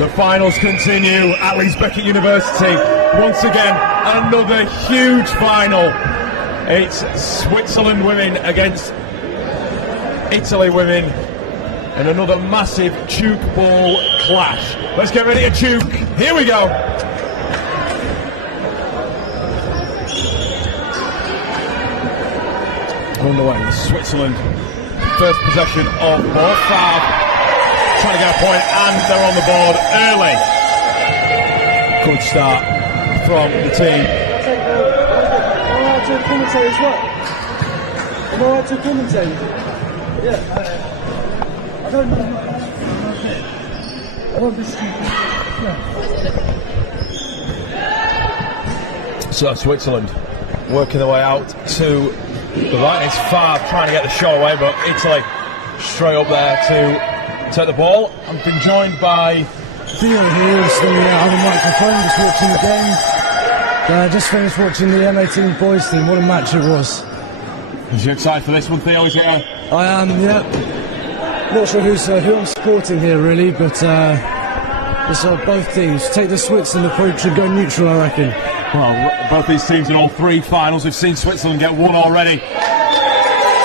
The finals continue at Leeds Beckett University. Once again, another huge final. It's Switzerland women against Italy women in another massive tchoukball clash. Let's get ready to tchouk. Here we go. Underway, Switzerland. First possession of ball. Favre trying to get a point, and they're on the board early. Good start from the team. Am I allowed to commentate as well? Am I allowed to commentate? Yeah. I don't know. I want this. Yeah. So Switzerland working their way out to the right. It's Favre trying to get the shot away, but Italy straight up there to take the ball. I've been joined by Theo here is the other microphone, just watching the game. Just finished watching the M18 boys team. What a match it was. Are you excited for this one, Theo? Is it I am, yeah. Not sure who I'm supporting here really, but it's both teams. Take the Switzerland approach and go neutral, I reckon. Well, both these teams are on 3 finals. We've seen Switzerland get 1 already.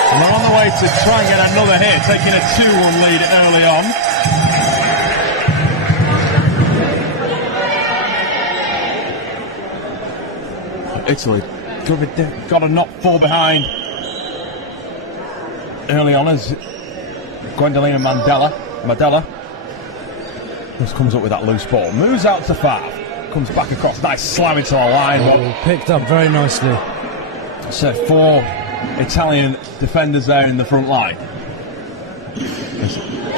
And they're on the way to try and get another hit, taking a 2-1 lead early on. Italy got to not fall behind early on as Gwendolina Madella just comes up with that loose ball, moves out to Favre, comes back across, nice slam into the line. Picked up very nicely. So 4 Italian defenders there in the front line.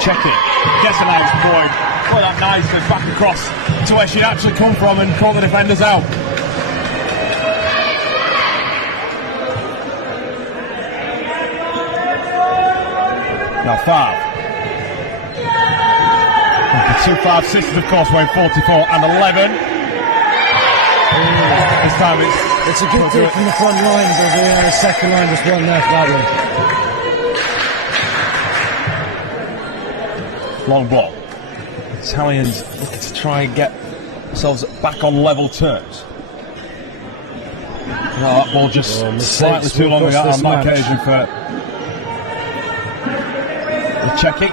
Check it, gets an out point. Well, that nicely back across to where she'd actually come from and caught the defenders out. Now Favre. The 2 Favre sisters, of course, weighing 44 and 11. This time it's a good dig from the front line, but the second line just wasn't there for that one. Long ball. Italians looking to try and get themselves back on level terms. No, that ball just slightly too long on that occasion for the checking.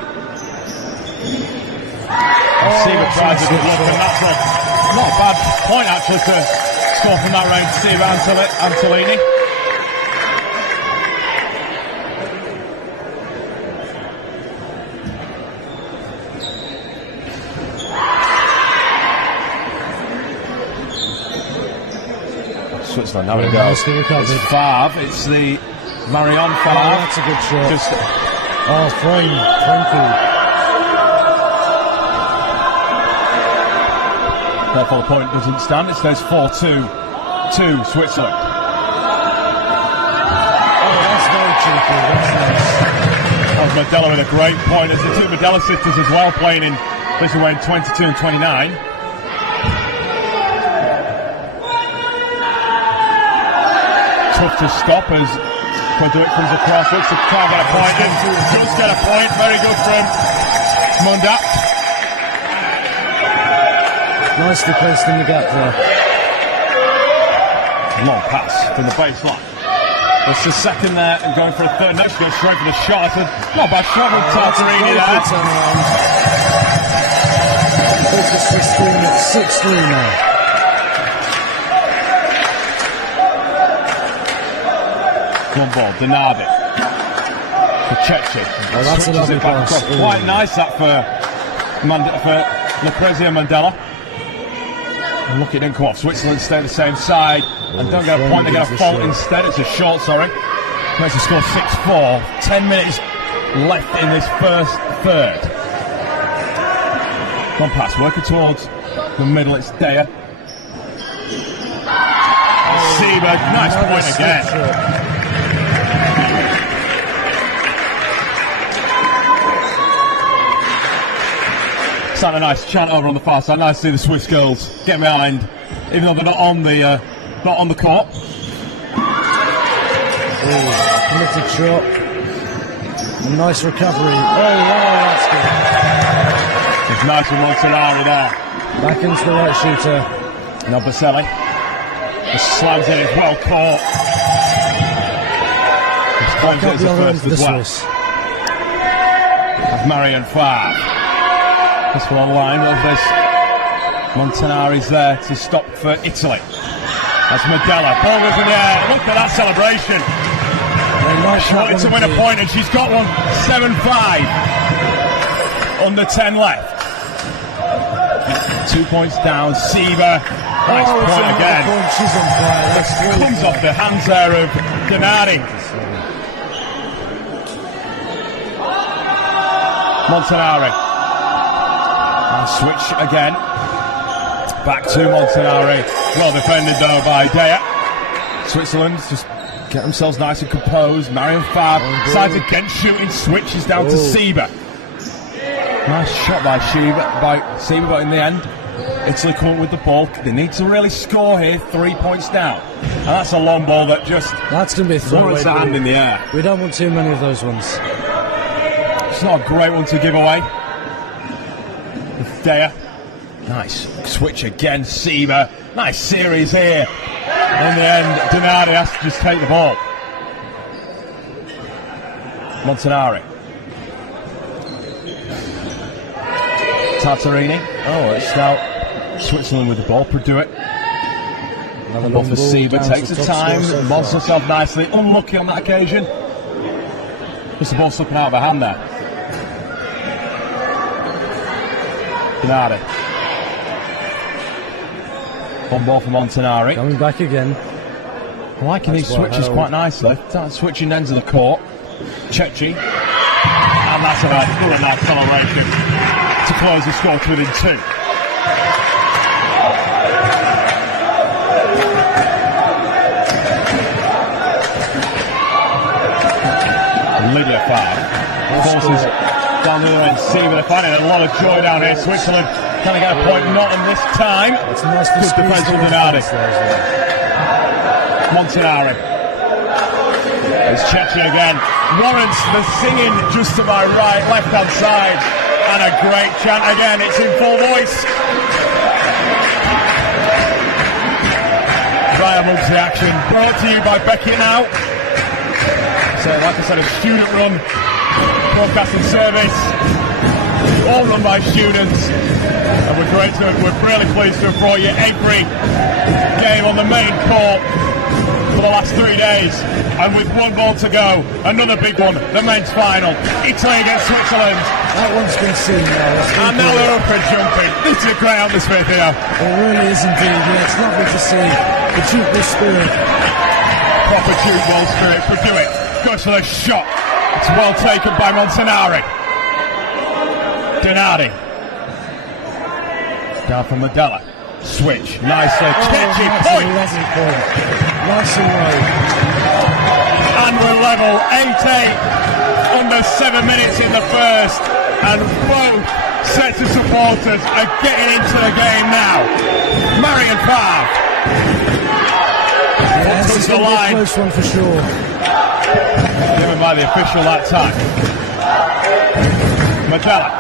Siva tries a good look, and that's not a bad point actually to score from that range. Siva Antolini. Switzerland, now it goes. It's Favre, it's the Marion Favre. Oh, that's a good shot. Frame feed. Therefore the point doesn't stand, it stays 4-2 to Switzerland. Oh, that's very cheeky, that's nice. That was Madella with a great point. There's the 2 Madella sisters as well playing in this way in 22 and 29. Tough to stop as Quaduit comes across, looks to try and get a point in. Does get a point, very good from Mundat. Nicely placed in the gap there. Long pass from the baseline. It's the second there and going for a third. Next goes straight for the shot. Not bad shot from Tartarini there. Focus Swiss team at 6-3 now. One ball, Denabi. For Chechi. Oh, that's a lovely pass. Quite nice that for Lucrezia Mandela. And look, it didn't come off. Switzerland stay the same side and don't get a point, they get a fault instead. It's a short, sorry. Makes the score 6-4. 10 minutes left in this first third. One pass, working towards the middle, it's Daya. Siebert, nice point again. It's had a nice chant over on the far side. Nice to see the Swiss girls get behind, even though they're not on the court. Committed shot. Nice recovery. Oh, wow, that's good. It's nice from Montanari there. Back into the right shooter. Now Baselli. The slams in, it's well caught. He's claimed it as a first as well. That's Marion Favre. This one on line, well, there's Montanari's there to stop for Italy. That's Medella. Ball was in the air. Look at that celebration. She wanted to win a point and she's got one. 7-5. Under 10 left. 2 points down. Sieber. Nice point again. She's on fire. This comes off the hands there of Gennady. Montanari. And switch again. Back to Montanari. Well defended though by Dea. Switzerland just get themselves nice and composed. Marion Favre decides against shooting. Switches down to Sieber. Nice shot by Sieber, but in the end, Italy come up with the ball. They need to really score here. 3 points down. And that's a long ball that just... That's going to be a throwaway. Hand in the air. We don't want too many of those ones. It's not a great one to give away. Dea. Nice switch again, Sieber. Nice series here. In the end, Gennady has to just take the ball. Montanari. Tartarini. Oh, it's now Switzerland with the ball. Produit. Another ball for Sieber. Takes the time. Molds herself nicely. Unlucky on that occasion. Just the ball slipping out of her hand there. Gennady. One ball for Montanari. Coming back again. I'm liking these switches quite nicely. Switching ends of the court. Cecchi. And that's a nice good enough acceleration to close the score to within 2. Lydia Favre forces down the other end. Sieber, they're finding a lot of joy down here. Switzerland trying to get a point, not on this time. It's nice to good defense from Gennady. Montanari. It's Cecchi again. Warrants the singing just to my right, left-hand side. And a great chant again. It's in full voice. Ryan loves the action. Brought to you by Becky now. So, like I said, a student-run broadcasting service. All run by students. And we're really pleased to have brought you every game on the main court for the last 3 days. And with one ball to go, another big one, the men's final. Italy against Switzerland. That one's been seen now. And now they're up and jumping. This is a great atmosphere here. It really is indeed. Yeah, it's lovely to see the tchoukball spirit. Proper tchoukball spirit. Produit goes for the shot. It's well taken by Montanari. Gennady. Down from Medella. Switch. Nicely. Cecchi. Point. Nice and low. And we're level. 8-8. Under 7 minutes in the first. And both sets of supporters are getting into the game now. Marion Favre. Yeah, this is going to be a close one for sure. Given by the official that time. Medella.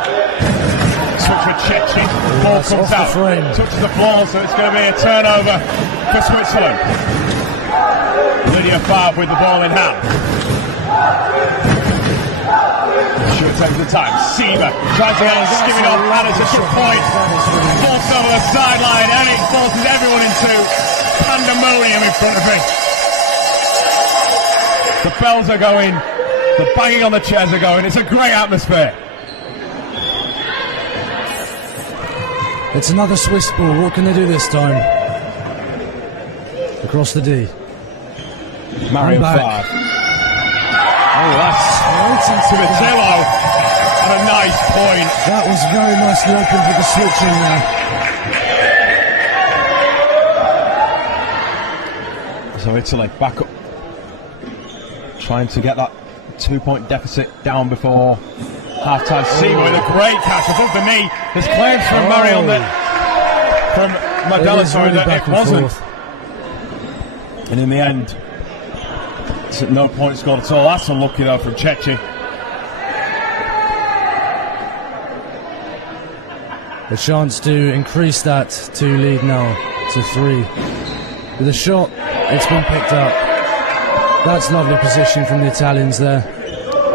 Switch for Cecchi. Ball comes out. Touches the floor, so it's going to be a turnover for Switzerland. Lydia Favre with the ball in hand. Sure takes the time. Sieber tries to get it, skimming off. That is a good point. Forced over the sideline, and it forces everyone into pandemonium in front of me. The bells are going, the banging on the chairs are going. It's a great atmosphere. It's another Swiss ball. What can they do this time? Across the D. Marion Favre. Oh, that's Civitillo. And a nice point. That was very nicely opened with the switching there. So Italy back up. Trying to get that 2-point deficit down before half-time. Sieber with a great catch above the knee. There's claims from Marion that from Medella, sorry, that it wasn't. And in the end, it's at no point scored at all. That's unlucky though from Cecchi. A chance to increase that 2 lead now to 3. With a shot, it's been picked up. That's lovely position from the Italians there.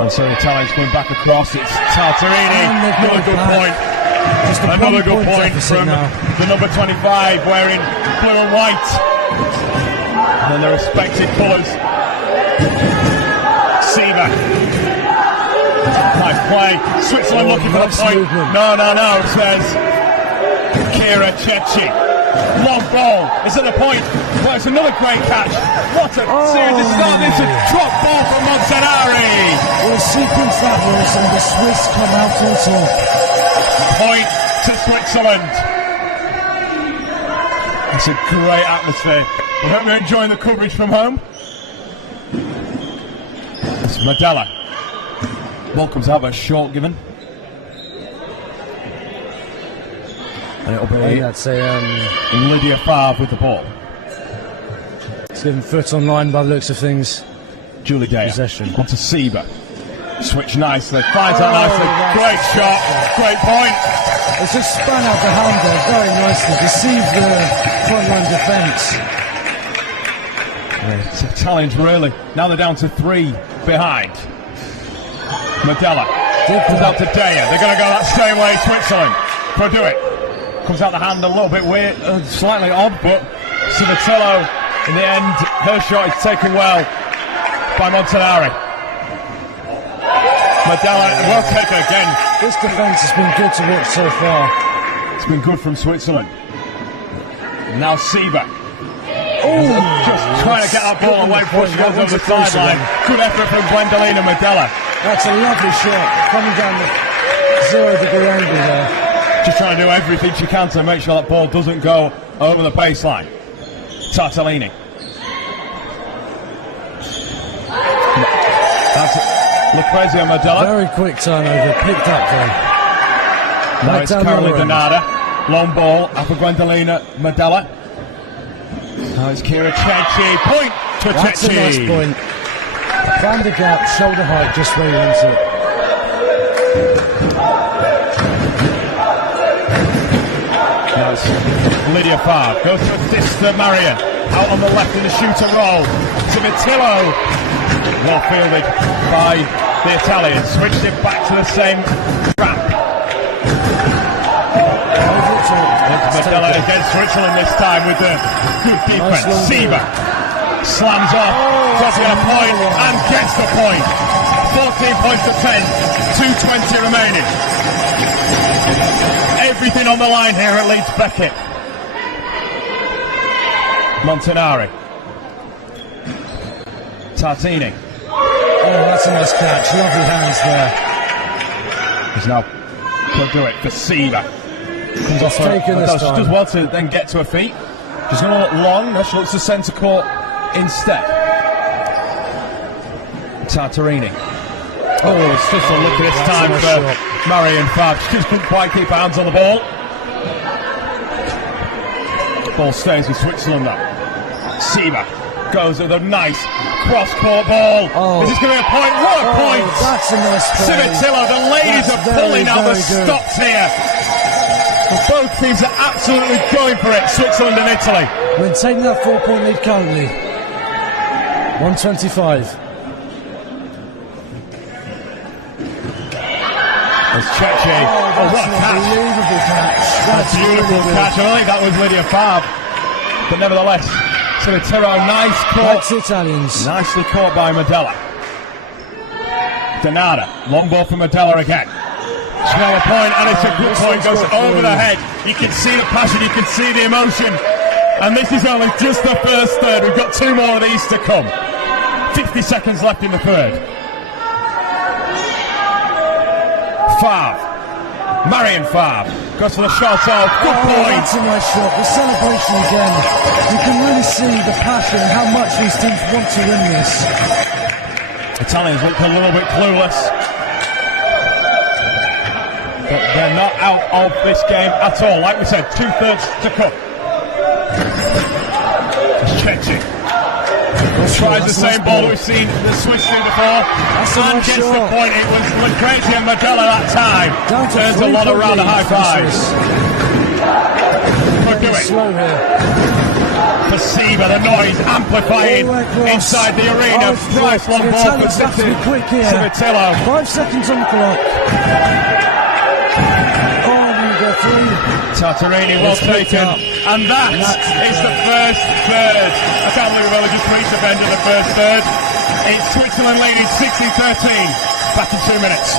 And so the Italians coming back across. It's Tartarini. Another good point. Just another good point from the number 25 wearing blue and white. And then the respective colours. Siva. Nice play. Switzerland looking for the point. Movement. No, says Kira Chechi. Long ball. It's at the point. Well, it's another great catch. What a series. It's not this a drop ball from Montanari. What a sequence that was, and the Swiss come out on top. Point to Switzerland. It's a great atmosphere. I hope you're enjoying the coverage from home. It's Madella. Ball comes out, but short given. And it'll be That's a Lydia Favre with the ball. it's given foot on line by the looks of things. Julie Daya Possession. onto Siba. Switch nicely, finds out nicely. Great shot, great point. It's just spun out the handball very nicely, deceived the frontline defence. It's a challenge, really. Now they're down to 3 behind. Madella comes out to Daya. They're going to go that same way, Switzerland. Do it. Comes out the hand a little bit weird, slightly odd, but Civitillo, in the end, her shot is taken well by Montanari. Madella will take it again. This defence has been good to watch so far. It's been good from Switzerland. Now Siva. Just trying to get that ball away before she goes over the sideline. Good effort from Gwendolina Madella. That's a lovely shot, coming down the 0-degree angle there. Just trying to do everything she can to make sure that ball doesn't go over the baseline. Tartellini. That's Lucrezia Madella. Very quick turnover, picked up there. Now it's Caroline Donada. Long ball up for Gwendolina Madella. Now it's Kira Chechi. Point to Chechi. That's a nice point. Found the gap, shoulder height, just where he wants it. Now it's Lydia Favre. Goes to assist to Marion. Out on the left in the shoot and roll. Civitillo. Well fielded by the Italians. Switched it back to the same trap. Madella against Switzerland this time with the good defense. Nice Siva slams off, dropping a point and gets the point. 14 points to 10, 2:20 remaining. Everything on the line here at Leeds Beckett. Montanari. Tartini. Oh, that's a nice catch. Lovely hands there. He's now going to do it for Siva. Comes off taken this she time. does well to then get to her feet. She's going to look long. Now she looks to centre court instead. Tartarini. Oh, it's just a look at this time for Marion Favre. She just couldn't quite keep her hands on the ball. Ball stays with Switzerland now. Siva goes with a nice cross-court ball. Oh. Is this going to be a point? What a point! That's a nice play. Civitillo, the ladies are pulling out the stops here. Both teams are absolutely going for it, Switzerland and Italy. We're taking that 4-point lead currently. 125. There's Chechi. Oh, what a that's an catch. unbelievable catch. That's a beautiful catch. I think that was Lydia Favre. But nevertheless, Civitillo, nice caught. That's Italians. Nicely caught by Madella. Donada, long ball for Madella again. Smell a point, and it's a good point, goes over the head. You can see the passion, you can see the emotion. And this is only just the first third. We've got 2 more of these to come. 50 seconds left in the third. Favre. Marion Favre goes for the shot. Oh, good point. That's a nice shot. The celebration again. You can really see the passion and how much these teams want to win this. Italians look a little bit clueless. But they're not out of this game at all. Like we said, 2/3 to come. Chechi. Tries the same ball that we've seen the Swiss do before. And gets the point. It was Lucrezia and Magella that time. Turns a lot around the high fives. Could do it. Slow here. Perceiver, the noise amplifying inside the arena. Nice long ball for Civitillo. 5 seconds on the clock. Tartarini, well taken. And that is the first third. I can't believe we've only just reached the end of the first third. It's Switzerland leading 16-13. Back in 2 minutes.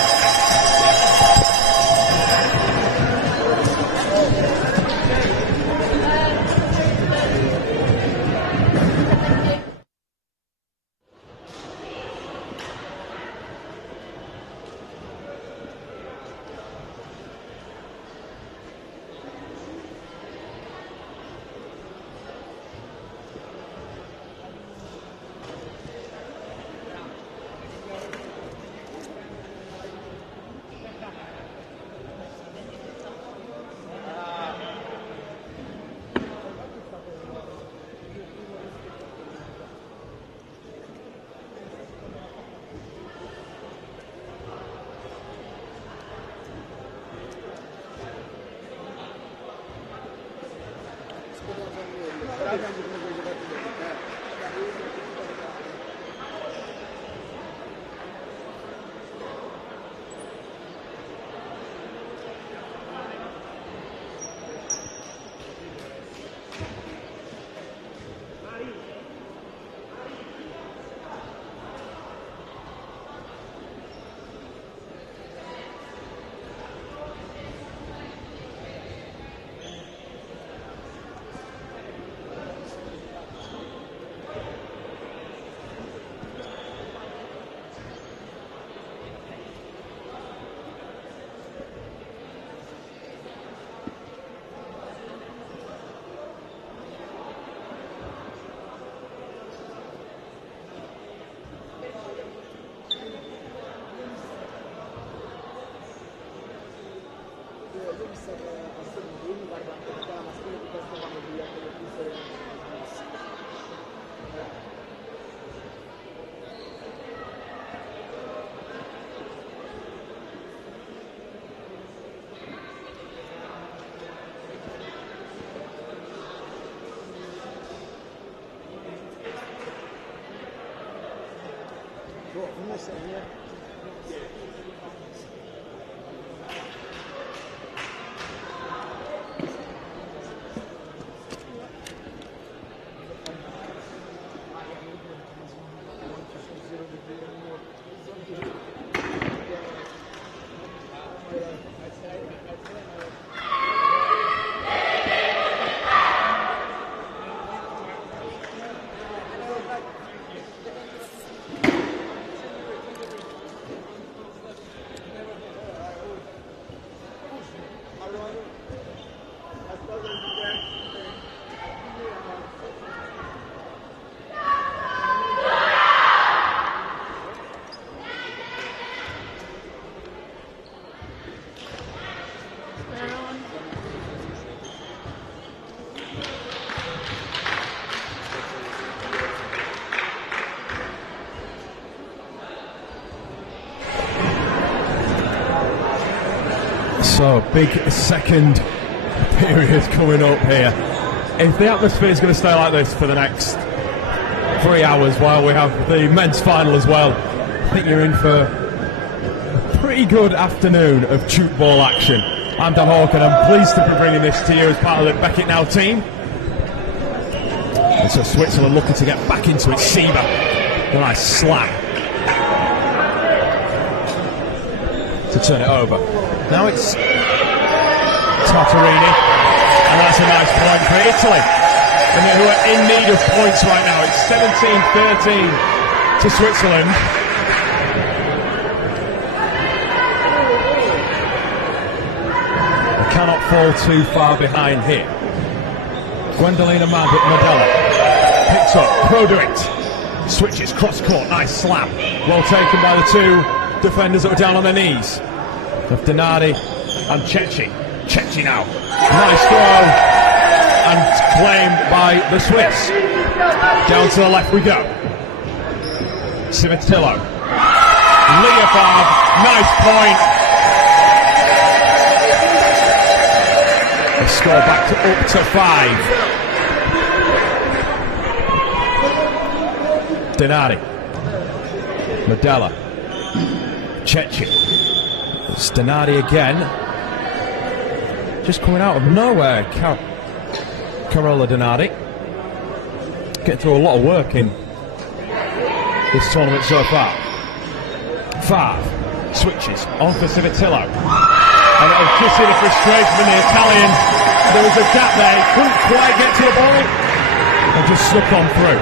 So, big second period coming up here. If the atmosphere is going to stay like this for the next 3 hours while we have the men's final as well, I think you're in for a pretty good afternoon of tchoukball action. I'm Dan Hawke and I'm pleased to be bringing this to you as part of the Beckett Now team. And so Switzerland looking to get back into it. Sieber, a nice slap to turn it over. Now it's Tartarini, and that's a nice point for Italy, and who are in need of points right now. It's 17-13 to Switzerland. They cannot fall too far behind here. Gwendolina Madella picks up, Produit, switches cross court, nice slap, well taken by the two defenders that were down on their knees. Of Donati and Cecchi now. Nice throw and claimed by the Swiss. Down to the left we go. Civitillo. Leopard. Nice point. The score back to up to 5. Denardi. Medella. Cecchi. It's Denardi again. Just coming out of nowhere. Carola Denardi. Getting through a lot of work in this tournament so far. 5. Switches on for Civitillo. And I just see the frustration in the Italians. There was a gap there. He couldn't quite get to the ball. And just snuck on through.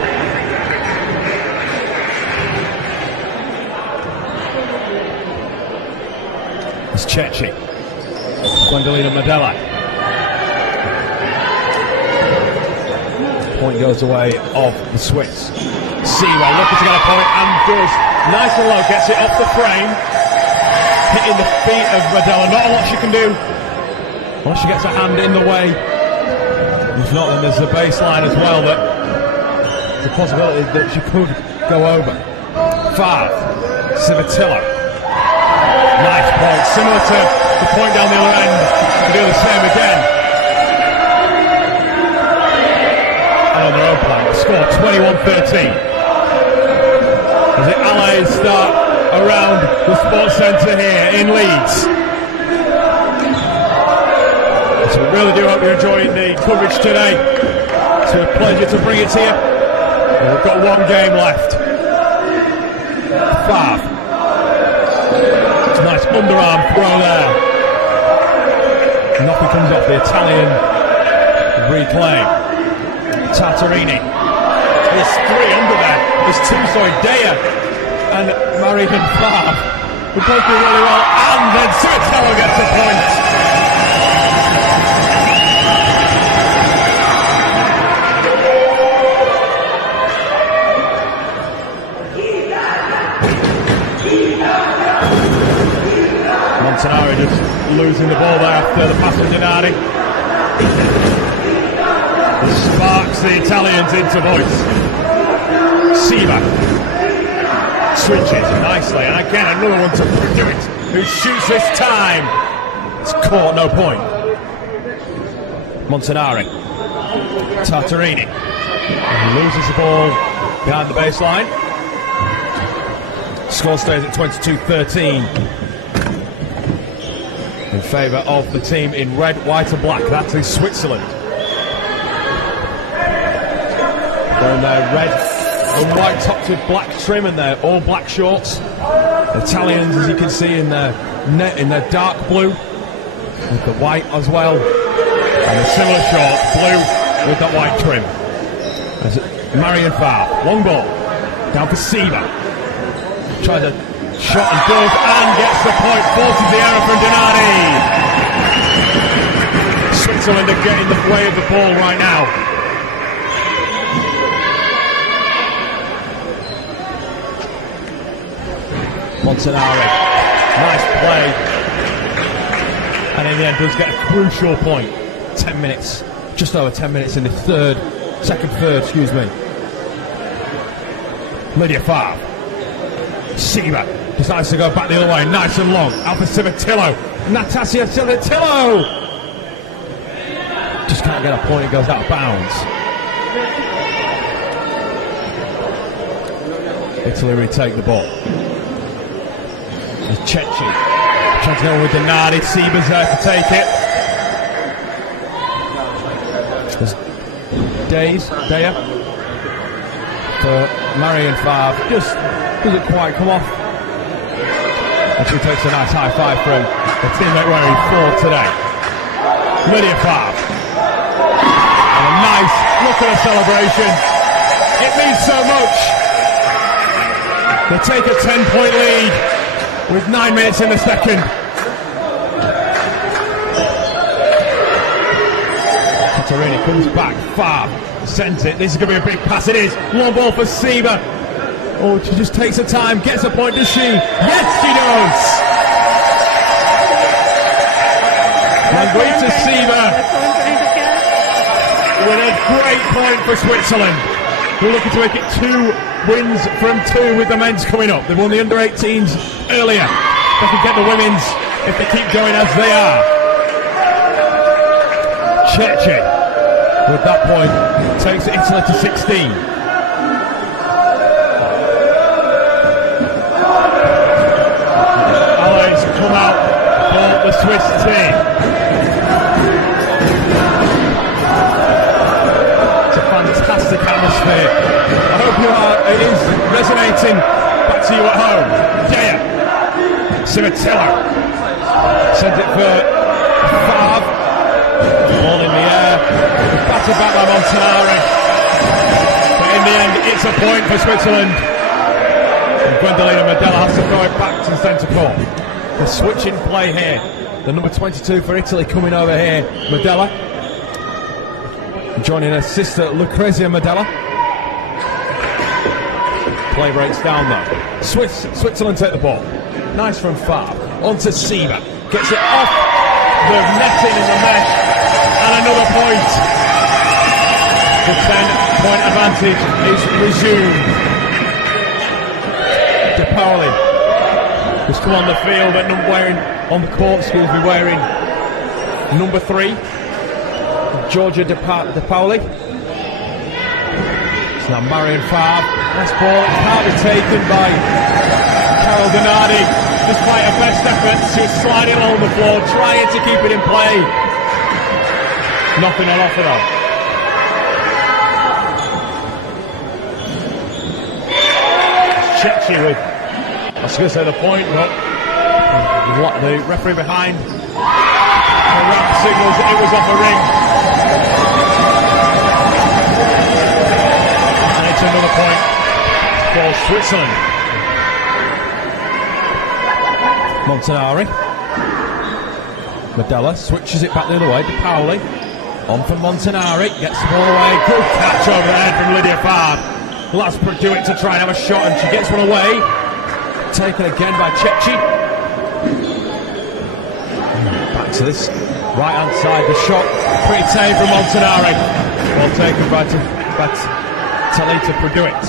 It's Cecchi. Gwendolina Medella. Point goes away of the Swiss. Seawell looking to get a point and does. Nice and low, gets it off the frame. Hitting the feet of Medella. Not a lot she can do once she gets her hand in the way. If not, then there's the baseline as well, that the possibility that she could go over. 5. Civitillo. Nice point, similar to the point down the other end. To do the same again. And on their own plan, score 21-13. As the Allies start around the sports centre here in Leeds. So we really do hope you're enjoying the coverage today. It's a pleasure to bring it to you. And we've got one game left. 5. Nice underarm throw there. Nothing comes off the Italian reclaim. Tartarini. There's 3 under there. There's 2, sorry, Dea and Marian Favre. Who both do really well. And then Civitillo gets a point. Montanari just losing the ball there after the pass from Denardi. Sparks the Italians into voice. Siva switches nicely, and again another one to do it. Who shoots this time? It's caught, no point. Montanari. Tartarini loses the ball behind the baseline. Score stays at 22-13. In favour of the team in red, white and black. That is Switzerland. Wearing their red and white tops with black trim and their all black shorts. The Italians, as you can see, in their dark blue with the white as well. And a similar short, blue with that white trim. As Marian Favre, long ball, down for Siva. Tries a shot and does, and gets the point, forces the error from Denardi. Switzerland are getting the way of the ball right now. Montanari, nice play, and in the end does get a crucial point. 10 minutes, just over 10 minutes in the second third, excuse me. Lydia Favre. Siva decides to go back the other way, nice and long. Alpha Civitillo, Natasha Civitillo. Just can't get a point, it goes out of bounds. Italy retake the ball. There's Cecchi trying to go with Denardi. Siva's there to take it. There's Dea for Marian Favre. Just doesn't quite come off. And she takes a nice high five from the teammate wearing 4 today. Lydia Favre. And a nice look at the celebration. It means so much. They take a 10-point lead with 9 minutes in the second. Tartarini comes back, Favre sends it. This is going to be a big pass. It is. Long ball for Siva. Oh, she just takes her time, gets a point, does she? Yes, she does! Margarita Siva with a great point for Switzerland. who are looking to make it 2 wins from 2 with the men's coming up. They've won the under-18s earlier. They can get the women's if they keep going as they are. Cecchi, with that point, takes Italy to 16. Allies come out for the Swiss team. It's a fantastic atmosphere. I hope you are. It is resonating back to you at home. Dea, Cimatillo sends it for Favre. Ball in the air, batted back by Montanari. But in the end, it's a point for Switzerland. And Gwendolina Medella has to throw it back to the centre court. The switching play here. The number 22 for Italy coming over here, Medella. Joining her sister Lucrezia Medella. Play breaks down though. Switzerland take the ball. Nice from Favre. On to Sieber. Gets it off the netting in the mesh. And another point. The 10-point advantage is resumed. De Paoli has come on the field but wearing number 3. Georgia De Paoli. It's now Marion Favre. Nice ball. It can't be taken by Carol Donardi. Despite her best efforts, she was sliding along the floor, trying to keep it in play. Nothing on offer though. Cecchi with, I was going to say the point, but the referee behind. The rap signals that it was off a ring. And it's another point for Switzerland. Montanari. Medella switches it back the other way. De Paoli. On for Montanari. Gets the ball away. Good catch overhead from Lydia Favre. Let's do it to try and have a shot, and she gets one away. Taken again by Cecchi. Back to this right hand side. The shot pretty tame from Montanari. Ball taken by Talita Produit.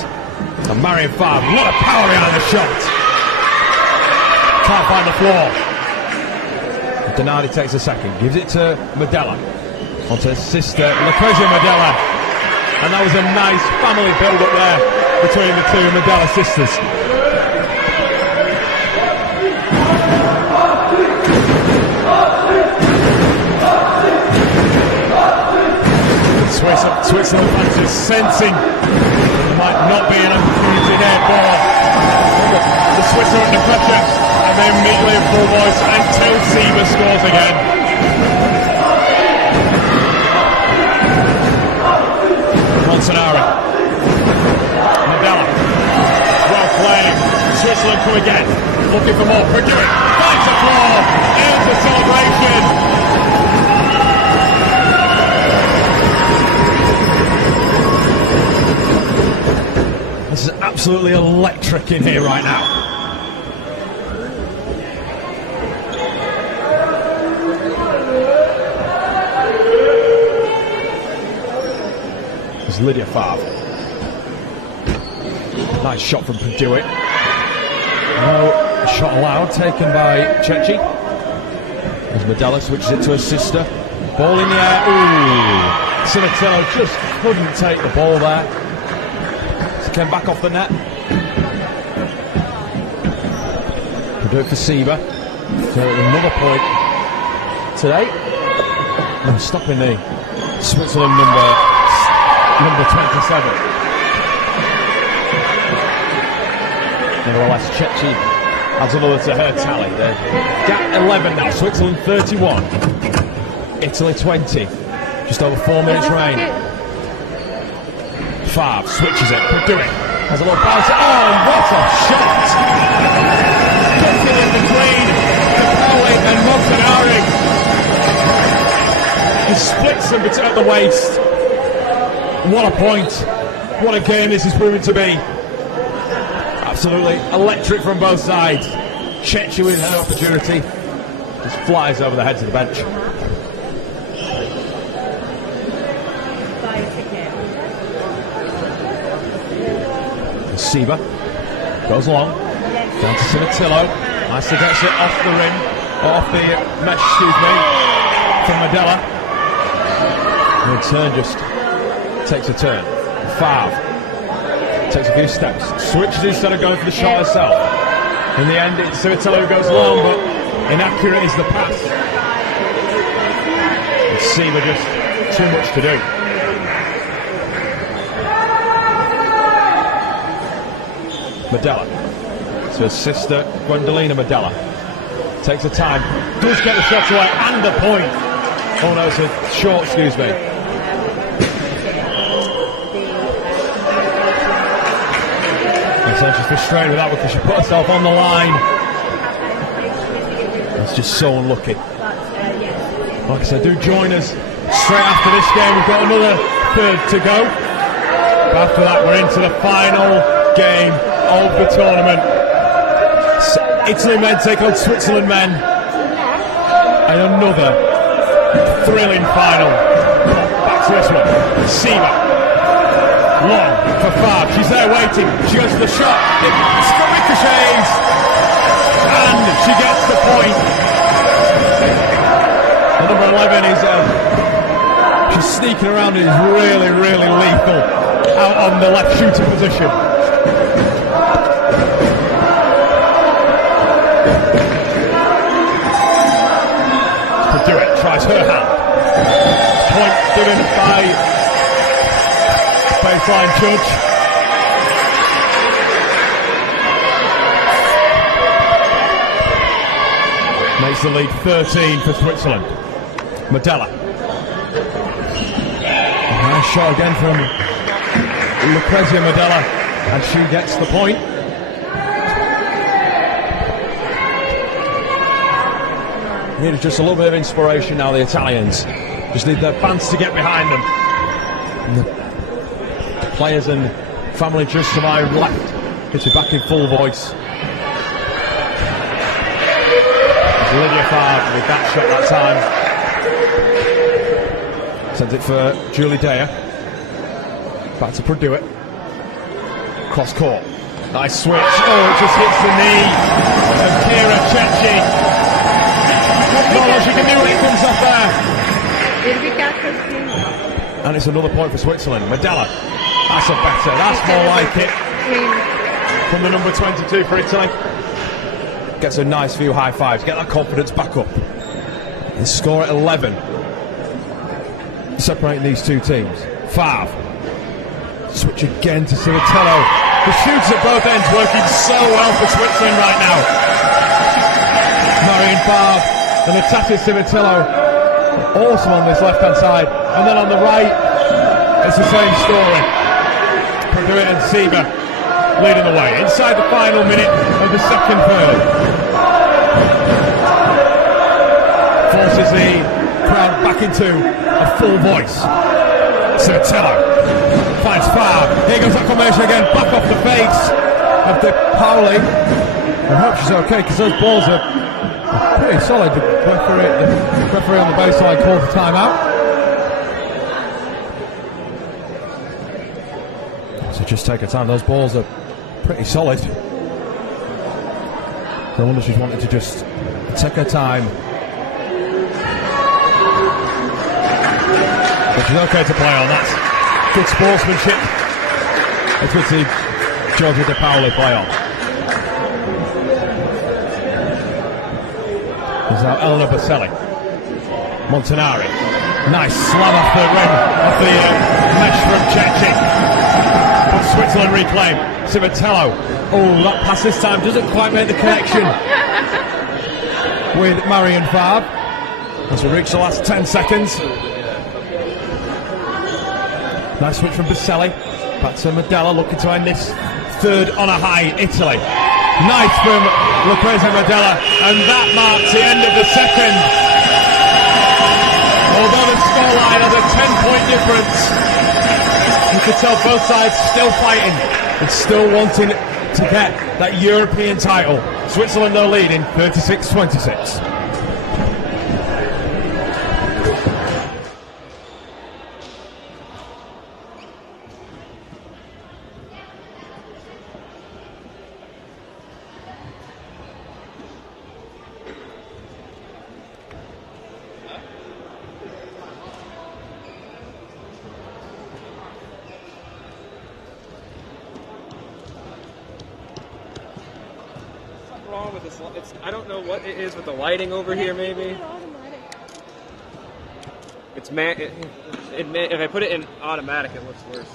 And Marion Favre. A lot of power behind the shot. Can't find the floor. Donardi takes a second, gives it to Medella. Onto his sister, Lucrezia Medella. And that was a nice family build-up there between the two Medella sisters. Switzerland fans are sensing there might not be an opportunity there for the Swiss are under pressure. And then immediately in full voice until Sieber scores again. Montanari. Medella. Well played. Switzerland come again. Looking for more. Produit. Finds the floor. Ends the celebration. This is absolutely electric in here right now. Lydia Favre. Nice shot from Produit. No shot allowed, taken by Cecchi. As Medella switches it to her sister. Ball in the air. Ooh. Cimatillo just couldn't take the ball there. She came back off the net. Produit for Sieber. So another point today. And stopping the Switzerland number 27. Nevertheless, Cecchi adds another to her tally. They're gap 11 now. Switzerland 31. Italy 20. Just over 4 minutes remaining. Favre switches it. Produit has a little bounce. Oh, what a shot! Getting in between De Paoli and Montanari. He splits them at the waist. What a point. What a game this is proving to be. Absolutely electric from both sides. Cecchi with her opportunity. Just flies over the heads of the bench. Siva goes long, down to Civitillo. Nicely gets it off the rim, or off the mesh, excuse me, from Madella. In turn, just takes a turn. Favre takes a few steps, switches instead of going for the shot herself. In the end, it's Civitillo who goes long, but inaccurate is the pass. And Siva just too much to do. Madella to her sister Gwendolina Madella. Takes her time, does get the shot away and a point. Oh no, it's a short, excuse me. And so she's frustrated with that because she put herself on the line. It's just so unlucky. Like I said, do join us straight after this game. We've got another third to go. But after that, we're into the final game of the tournament. Italy men take on Switzerland men. And another thrilling final. Back to this one. Siva. Long for Favre. She's there waiting. She goes for the shot. It ricochets. And she gets the point. The number 11 is she's sneaking around and is really, really lethal out on the left shooting position. Purdue tries her hand. Point given by baseline judge. Makes the lead 13 for Switzerland. Madella. A nice shot again from Lucrezia Madella, and she gets the point. Needed just a little bit of inspiration now, the Italians. Just need their fans to get behind them. And the players and family just to my left. Gets it back in full voice. Lydia Favre with that shot that time. Sends it for Julie Daya. Back to Purdue. Cross court. Nice switch. Oh, it just hits the knee of Kira Cecchi. Not all she can do when it comes off there. And it's another point for Switzerland. Madella. That's a better. That's more like it. From the number 22 for Italy. Gets a nice few high fives. Get that confidence back up. And score at 11. Separating these two teams. Favre. Switch again to Civitillo. The shoots at both ends working so well for Switzerland right now. Marion Favre and Natasha Civitillo. Awesome on this left hand side. And then on the right, it's the same story. Purdue and Siva leading the way. Inside the final minute of the second third. Forces the crowd back into a full voice. Civitillo finds Favre. Here goes that combination again. Back off the face of De Pauli. I hope she's okay because those balls are pretty solid. The referee on the baseline called the timeout. So just take her time. Those balls are pretty solid. So I wonder if she's wanted to just take her time. But she's okay to play on. That's good sportsmanship. It's good to see Giorgia De Pauli play on. There's now Elena Baselli. Montanari. Nice slam off the rim, off the mesh from Cecchi. But Switzerland reclaim. Civitillo. Oh, that pass this time doesn't quite make the connection with Marion Favre. As we reach the last 10 seconds. Nice switch from Baselli. Back to Madella, looking to end this third on a high. Italy. Nice from Lucrezia Madella. And that marks the end of the second. Although the scoreline has a 10-point difference, you can tell both sides still fighting and still wanting to get that European title. Switzerland are leading 36-26. wrong with this. I don't know what it is with the lighting over here. Maybe it's if I put it in automatic, it looks worse.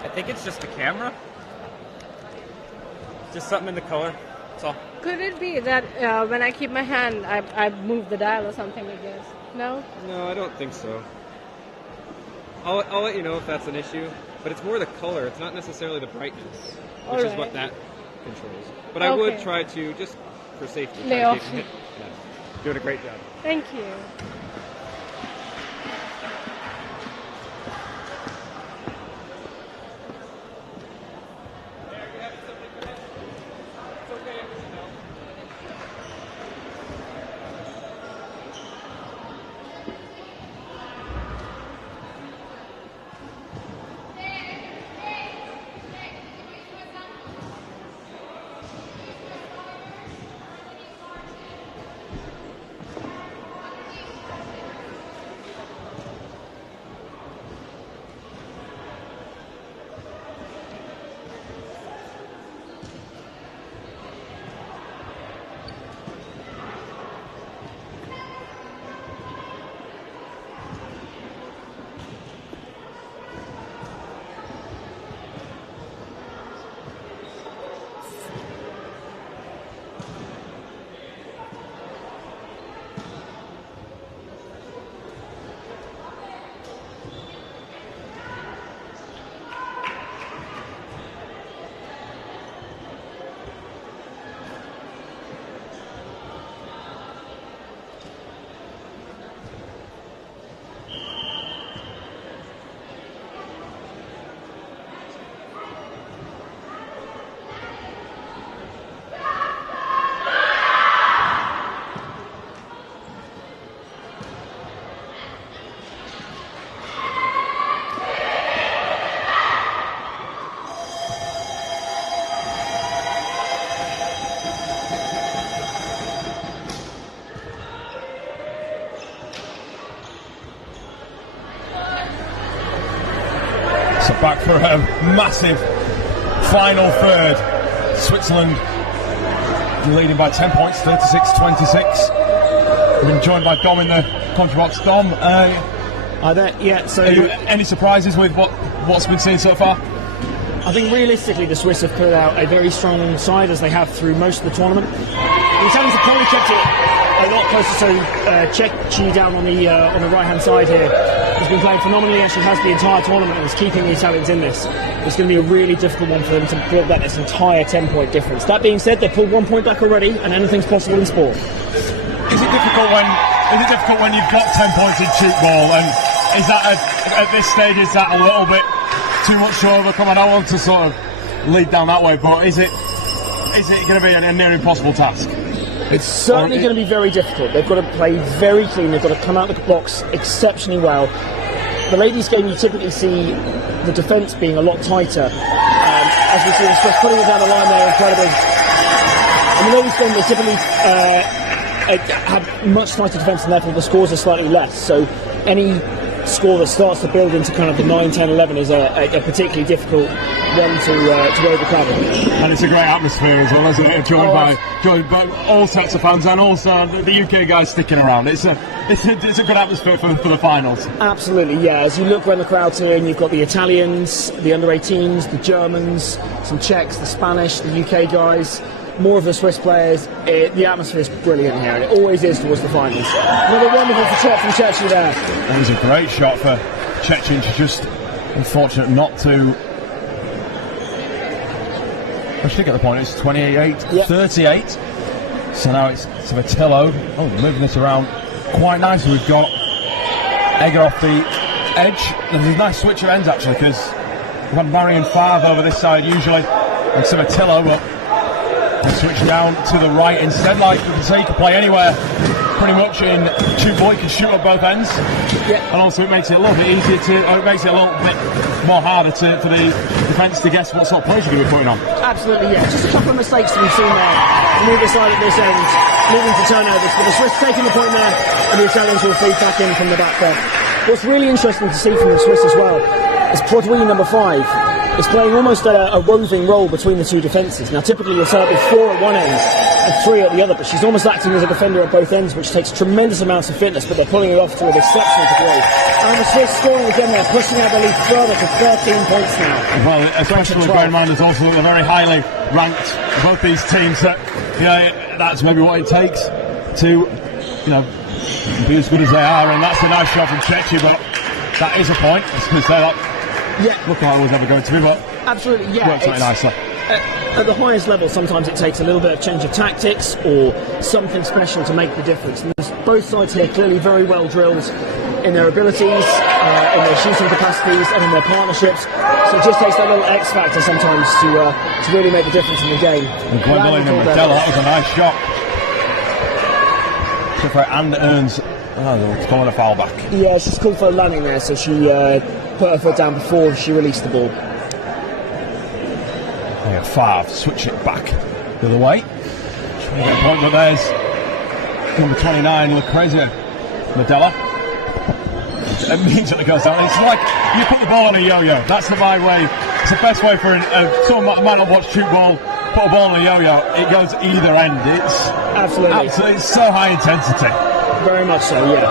I think it's just the camera. Just something in the color. That's all. Could it be that when I keep my hand, I move the dial or something, I guess? No? No, I don't think so. I'll let you know if that's an issue. But it's more the color. It's not necessarily the brightness, which is what that controls. But I would try to, just for safety, lay off. Doing a great job. Thank you. Back for a massive final third. Switzerland leading by 10 points, 36-26. We've been joined by Dom in the country box. Dom, so any surprises with what's been seen so far? I think realistically the Swiss have put out a very strong side, as they have through most of the tournament. The Italians have probably kept it a lot closer, so Cecchi down on the right-hand side here has been playing phenomenally, actually has the entire tournament and is keeping the Italians in this. It's going to be a really difficult one for them to build back this entire 10-point difference. That being said, they've pulled 1 point back already, and anything's possible in sport. Is it difficult when you've got 10 points in tchoukball, and is that at this stage, is that a little bit too much to overcome? I don't want to sort of lead down that way, but is it going to be a near impossible task? It's certainly going to be very difficult. They've got to play very clean. They've got to come out the box exceptionally well. The ladies' game, you typically see the defence being a lot tighter. As we see the Swiss putting it down the line there, incredible. In the ladies' game, they typically have much tighter defence, and therefore the scores are slightly less. So any score that starts to build into kind of the 9, 10, 11 is a particularly difficult one to overcome. And it's a great atmosphere as well, isn't it? Joined by all sets of fans, and also the UK guys sticking around. It's a good atmosphere for the finals. Absolutely, yeah. As you look around the crowds here, and you've got the Italians, the under-18s, the Germans, some Czechs, the Spanish, the UK guys, more of the Swiss players. The atmosphere is brilliant here, and it always is towards the finals. Another wonderful shot from Cecchi there. It was a great shot for Cecchi, just unfortunate not to. I should get the point. It's 28-38. So now it's Savatillo. Oh, moving this around quite nicely. We've got Egger off the edge. There's a nice switch of ends actually, because we've had Marion Favre over this side usually, and Savatillo, but switch down to the right instead. Like you can say, you can play anywhere pretty much in tchoukball. You can shoot at both ends, and also it makes it a little bit easier or it makes it a little bit more harder for the defence to guess what sort of plays you're going to be putting on. Absolutely, yeah. Just a couple of mistakes to be seen there. On either side at this end, leading to turnovers. But the Swiss taking the point there, and the Italians will feed back in from the back there. What's really interesting to see from the Swiss as well is Prodwi, number 5, is playing almost a roving role between the two defences. Now, typically you'll set up with 4 at one end and 3 at the other, but she's almost acting as a defender at both ends, which takes tremendous amounts of fitness, but they're pulling it off to an exceptional degree. And the Swiss scoring again there, pushing out the lead further to 13 points now. Well, especially with bearing in mind there's also a very highly ranked, both these teams, that, you know, that's maybe what it takes to, you know, be as good as they are, and that's a nice shot from Chechi, but that is a point. I was going to say that. Look like it was ever going to be, but absolutely, yeah. Works out nicely. At the highest level, sometimes it takes a little bit of change of tactics or something special to make the difference. And both sides here clearly very well drilled in their abilities, in their shooting capacities, and in their partnerships. So it just takes that little X factor sometimes to really make the difference in the game. And Gwendolyn and Mandela, that was a nice shot. And earns it's calling a foul back. Yeah, she's called for a landing there, so she put her foot down before she released the ball. Yeah, Favre, switch it back the other way. Trying to get a point, but there's number 29, Lucrezia Medella. Immediately goes down. It's like you put the ball on a yo-yo. That's the right way. It's the best way for someone might not watch tchoukball. Put a ball on a yo-yo. It goes either end. It's absolutely it's so high intensity. Very much so, yeah.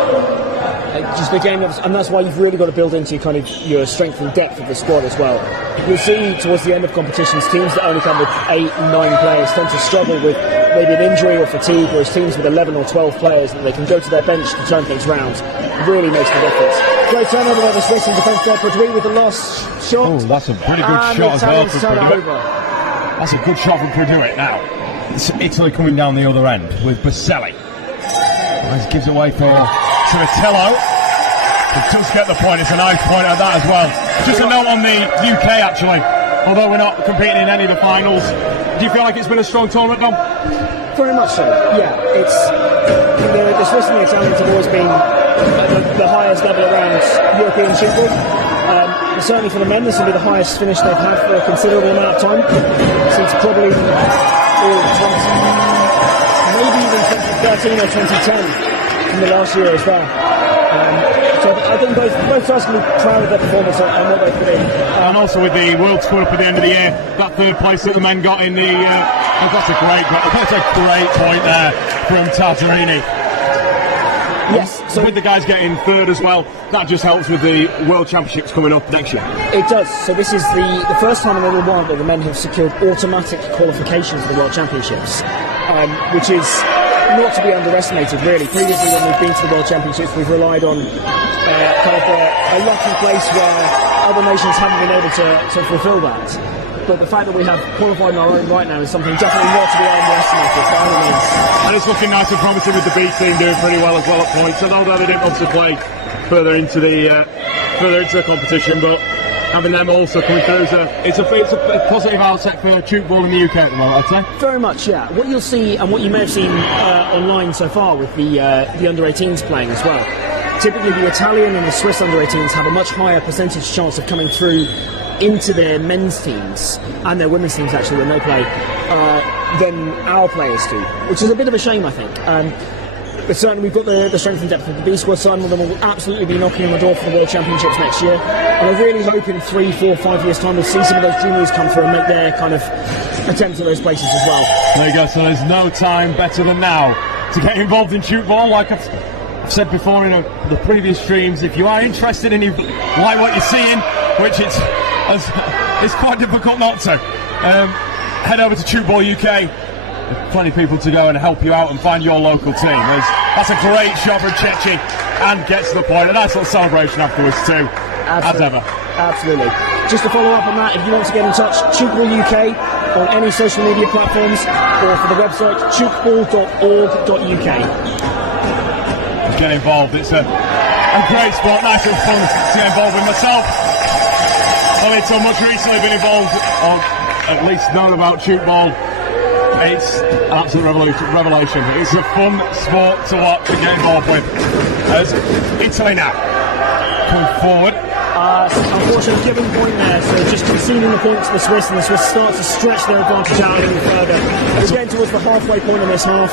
Just the game, and that's why you've really got to build into kind of your strength and depth of the squad as well. You'll see towards the end of competitions, teams that only come with 8 and 9 players tend to struggle with maybe an injury or fatigue, whereas teams with 11 or 12 players that they can go to their bench to turn things round really makes the difference. Great turnover by the Swiss in defence there. Prodwi with the last shot. Oh, that's a pretty good shot as well for Prodwi. That's a good shot from Prodwi now. It's Italy coming down the other end with Baselli. He gives away for Tchoukball. It does get the point. It's a nice point at that as well. Just a note on the UK actually. Although we're not competing in any of the finals, do you feel like it's been a strong tournament, Dom? Very much so. Yeah, it's the Swiss and the Italians have always been at the highest level around European tchoukball. Certainly for the men, this will be the highest finish they've had for a considerable amount of time. Since probably maybe even 2013 or 2010 in the last year as well. So I think both sides can be proud of their performance and what they put in. And also with the World Tour up at the end of the year, that third place that the men got in the that's a great point there from Tartarini. Yes, so with the guys getting third as well, that just helps with the World Championships coming up next year. It does. So this is the first time in a little while that the men have secured automatic qualification for the World Championships, which is not to be underestimated, really. Previously, when we've been to the World Championships, we've relied on kind of a lucky place where other nations haven't been able to fulfil that. But the fact that we have qualified in our own right now is something definitely not to be underestimated by any means. And it's looking nice and promising with the B team doing pretty well as well at points. And although they didn't obviously play further into the competition, but having them also coming through it's a positive outset for tchoukball in the UK at the moment, I'd say. Very much, yeah. What you'll see, and what you may have seen online so far with the under-18s playing as well, typically the Italian and the Swiss under-18s have a much higher percentage chance of coming through into their men's teams and their women's teams actually when they play than our players do, which is a bit of a shame, I think. But certainly we've got the strength and depth of the B squad. Some of them will absolutely be knocking on the door for the World Championships next year, and I really hope in 3, 4, 5 years time we'll see some of those juniors come through and make their kind of attempts at those places as well. There you go. So there's no time better than now to get involved in tchoukball. Like I've said before in the previous streams, if you are interested and you like what you're seeing, which it's quite difficult not to, head over to Tchoukball UK. There's plenty of people to go and help you out and find your local team. That's a great shot from Chechi and gets to the point. A nice little celebration afterwards too, as ever. Absolutely. Just to follow up on that, if you want to get in touch, Tchoukball UK on any social media platforms or for the website tchoukball.org.uk. Get involved. It's a great sport, nice and fun to get involved with. Myself, only so much recently been involved, or at least known about tchoukball It's an absolute revelation. It's a fun sport to watch and get involved with. As Italy now coming forward. Unfortunately, giving point there, so just conceding the point to the Swiss, and the Swiss start to stretch their advantage out even further. We're getting towards the halfway point in this half.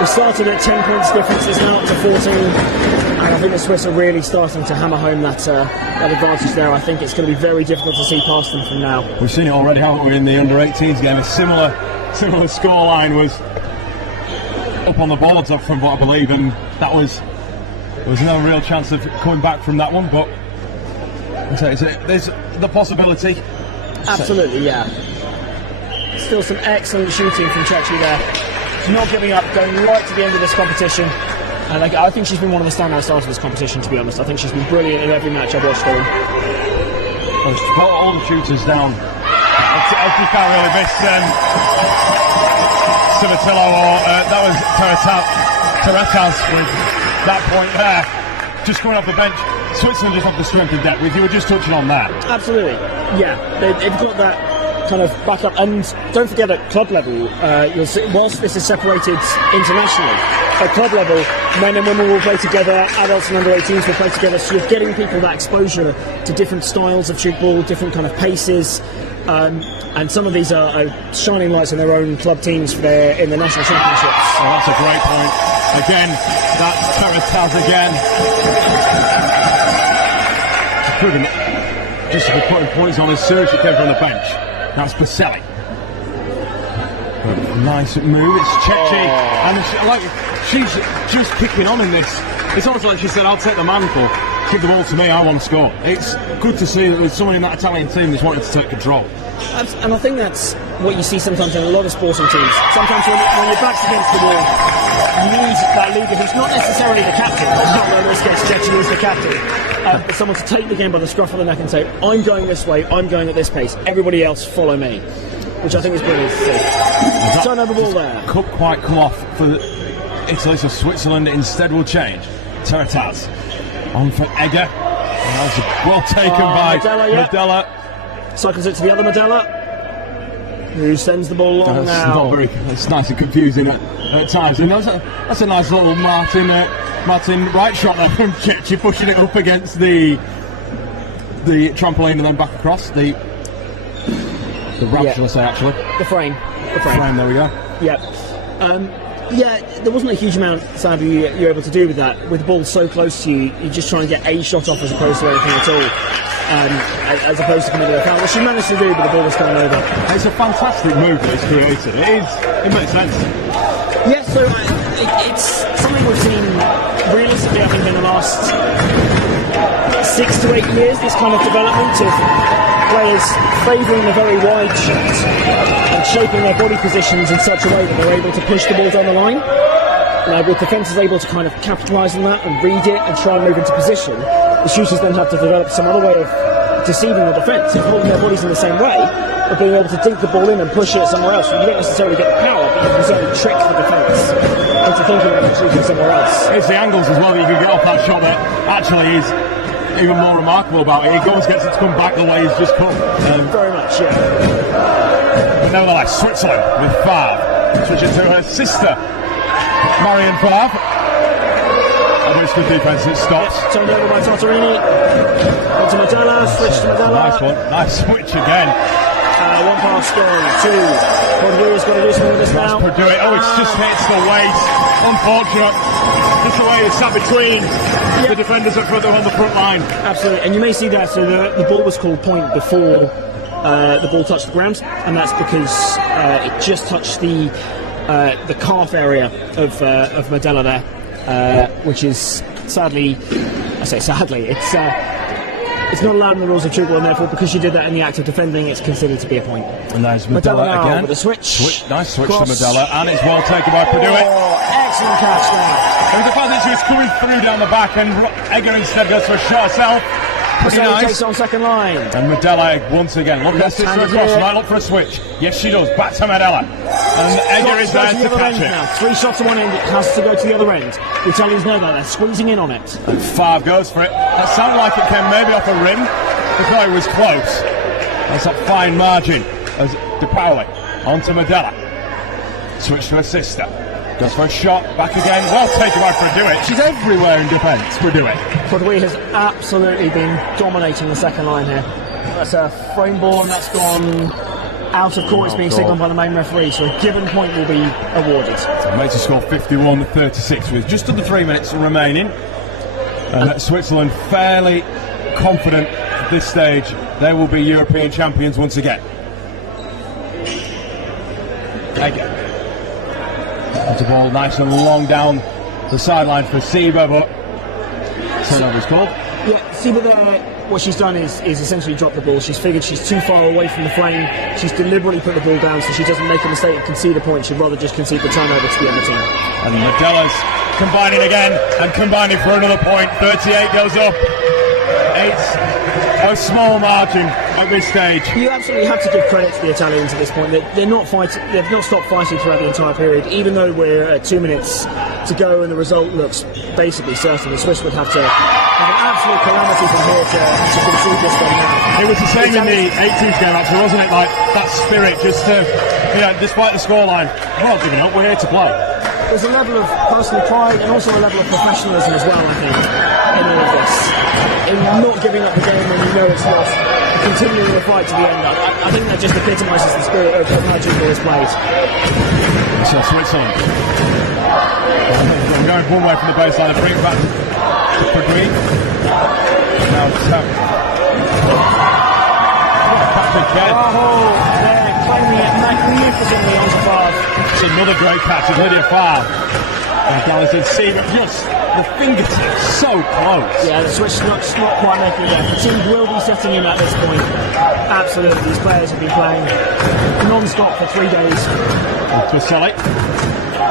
We started at 10 points difference, it's now up to 14, and I think the Swiss are really starting to hammer home that advantage there. I think it's going to be very difficult to see past them from now. We've seen it already, haven't we, in the under-18s game? A similar scoreline was up on the boards from what I believe, and there was no real chance of coming back from that one, but there's the possibility. Absolutely, yeah. Still some excellent shooting from Tchoukball there. She's not giving up, going right to the end of this competition. And I think she's been one of the standout stars of this competition, to be honest. I think she's been brilliant in every match I've watched her in. Well, she's got all the shooters down. You can't really miss Civitillo or that was Terrataz with that point there. Just coming off the bench. Switzerland just have the strength and depth with. You were just touching on that. Absolutely, yeah. They've got that kind of backup, and don't forget at club level, you'll see, whilst this is separated internationally, at club level, men and women will play together, adults and under-18s will play together, so you're getting people that exposure to different styles of tchoukball, different kind of paces, and some of these are shining lights in their own club teams in the national championships. Oh, that's a great point. Again, that's Terrataz again. Just to be putting points on as soon as she came from the bench. That's Baselli. Nice move. It's Chechi, and she's just kicking on in this. It's almost like she said, "I'll take the mantle. Give the ball to me. I want to score." It's good to see that there's someone in that Italian team that's wanting to take control. And I think that's what you see sometimes in a lot of sporting teams. Sometimes when your back's against the wall, you need that leader who's not necessarily the captain. Not in this case, Chechi is the captain. But someone to take the game by the scruff of the neck and say, "I'm going this way, I'm going at this pace, everybody else follow me," which I think is brilliant to see. Turnover ball there. Could quite come off for Italy, so Switzerland instead will change. Terrataz on for Egger. That was well taken by Medella. Cycles it to the other Medella, who sends the ball long now. It's nice and confusing at times. And that's a nice little Martin right shot there from Chechi, pushing it up against the trampoline and then back across the ramp, shall I say, actually. The frame, there we go. Yeah. There wasn't a huge amount, sadly, you're able to do with that. With the ball so close to you, you just try and get a shot off as opposed to anything at all. As opposed to committing a foul, which she managed to do, but the ball was coming over. It's a fantastic move that it's created. It makes sense. Yes, so it's something we've seen realistically, I think, in the last 6 to 8 years, this kind of development of players favouring a very wide shot and shaping their body positions in such a way that they're able to push the ball down the line. With defenders able to kind of capitalise on that and read it and try and move into position, the shooters then have to develop some other way of deceiving the defence, of holding their bodies in the same way, but being able to dink the ball in and push it somewhere else. You don't necessarily get the power, but you can certainly trick the defence into thinking of shooting somewhere else. It's the angles as well that you can get off that shot that actually is even more remarkable about it. He always gets it to come back the way he's just come. Very much, yeah. But nevertheless, Switzerland with Favre switching to her sister, Marion Favre. And it's good defence, it stops. Turned over by Tartarini. Onto Medella, switch to Medella. Nice one, nice switch again. One pass gone, 2. Cordero's got to do something with this now. Purdue it. Oh, it's just hits the waist. Unfortunate. Just the way it's sat between the defenders up front, on the front line. Absolutely, and you may see that. So the ball was called point before the ball touched the ground, and that's because it just touched the calf area of Medella there, which is sadly, I say sadly, it's not allowed in the rules of tchoukball, and therefore, because she did that in the act of defending, it's considered to be a point. And there's Medella again. With a switch. Nice switch to Medella, and it's well taken by Purdue. Excellent catch there. And the fact that she was coming through down the back, and Egger instead goes for a shot herself. Pretty nice. Takes it on second line. And Medella once again. Look at this across. Might look for a switch. Yes, she does. Back to Medella. And Egger is there to catch it. Now. 3 shots at one end. It has to go to the other end. The Italians know that. They're squeezing in on it. And Favre goes for it. That sounded like it came maybe off a rim. I thought it was close. That's that fine margin as De Paoli onto Medella. Switch to her sister. Goes for a shot, back again. Well taken by Produit. She's everywhere in defence, Produit. Produit has absolutely been dominating the second line here. That's a frame ball, and that's gone out of court. It's being signalled by the main referee, so a given point will be awarded. So made to score 51-36 with just under 3 minutes remaining. And Switzerland fairly confident at this stage they will be European champions once again. Again. The ball nice and long down the sideline for Seba, but turnover's called. Yeah, Seba there, what she's done is essentially drop the ball. She's figured she's too far away from the frame. She's deliberately put the ball down so she doesn't make a mistake and concede a point. She'd rather just concede the turnover to the other team. And Medella's combining again and combining for another point. 38 goes up. It's a small margin at this stage. You absolutely have to give credit to the Italians at this point. They're not fighting. They've not stopped fighting throughout the entire period. Even though we're at 2 minutes to go and the result looks basically certain, the Swiss would have to have an absolute calamity from here to concede this one now. It was the same in the 18th game, actually, wasn't it? Like that spirit, just to, despite the scoreline, we're not giving up. We're here to play. There's a level of personal pride and also a level of professionalism as well, I think, in all of this. In not giving up the game when you know it's lost, continuing the fight to the end. I think that just epitomises the spirit of how tchoukball is played. So Switzerland. I'm going one way from the baseline and bring it back for Green. Now tap. Again. Oh, they're claiming it magnificently on Favre. It's another great catch of Lydia Favre. And Gallagher see that just the fingertips so close. Yeah, the Swiss not quite making it there. The team will be setting him at this point. Absolutely, these players have been playing non-stop for 3 days. Vaselli.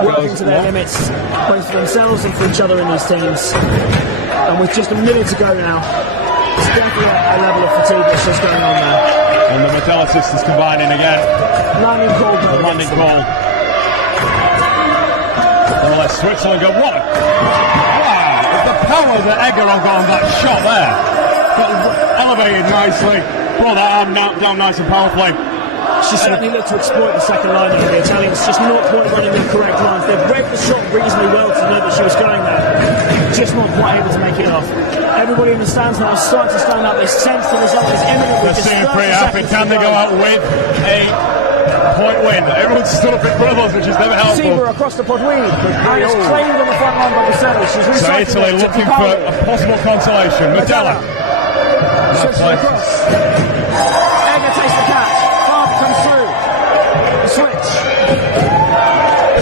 Working to their limits, both for themselves and for each other in these teams. And with just a minute to go now, it's definitely a level of fatigue that's just going on there. And the Medella sisters combining again. Landing call. Landing call. Well, let Switzerland go. What? Wow! The power that Egeron got on that shot there. Got elevated nicely. Brought that arm down nice and powerfully. She certainly looked to exploit the second line here. The Italians just not quite running the correct lines. They've read the shot reasonably well to know that she was going there. Just not quite able to make it off. Everybody in the stands now is starting to stand up. They sense the result is imminent. They're seeming pretty happy. Can they go out with a point win? Everyone's stood up in front of us, which is never helpful. Seba across the Produit. And it's claimed on the front line by Vaselli. She's so Italy looking for a possible consolation. Medella. Across. Egger takes the catch. Favre comes through. The switch.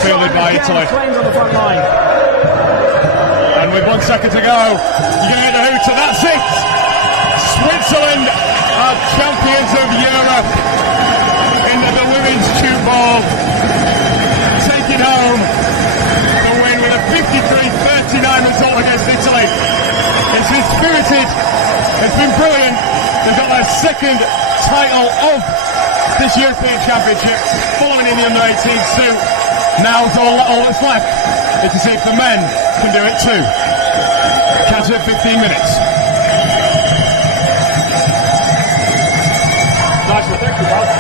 Fielded by Italy. Claimed on the front line. And with 1 second to go, you get the hoot, and that's it. Switzerland are champions of Europe in the women's tchoukball, taking home the win with a 53-39 result against Italy. It's been spirited, it's been brilliant. They've got their second title of this European Championship, following in the under-18 suit. Now all that's left is to see if the men can do it too. Catch it 15 minutes. Nice one, thank you, Bob.